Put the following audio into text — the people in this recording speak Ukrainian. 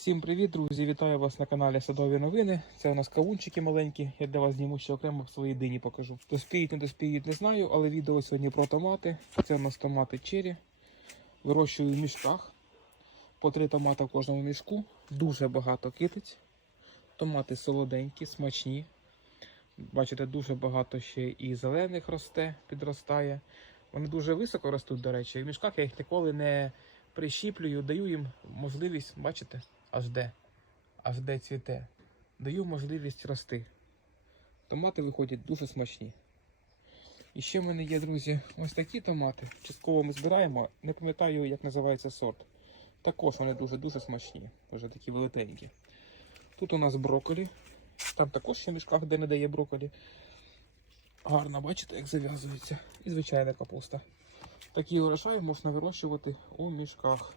Всім привіт, друзі! Вітаю вас на каналі Садові новини. Це у нас кавунчики маленькі. Я для вас зніму ще окремо свої дині покажу. Доспіють, не доспіють, не знаю, але відео сьогодні про томати. Це у нас томати чері. Вирощую в мішках. По три томати в кожному мішку. Дуже багато китиць. Томати солоденькі, смачні. Бачите, дуже багато ще і зелених росте, підростає. Вони дуже високо ростуть, до речі. В мішках я їх ніколи не прищіплюю, даю їм можливість, бачите, аж де, аж де цвіте. Даю можливість рости. Томати виходять дуже смачні. І ще в мене є, друзі, ось такі томати. Частково ми збираємо, не пам'ятаю, як називається сорт. Також вони дуже-дуже смачні, вже такі велетенькі. Тут у нас брокколі. Там також ще в мішках, де не дає брокколі. Гарно, бачите, як зав'язується. І звичайна капуста. Такі урожаї можна вирощувати у мішках.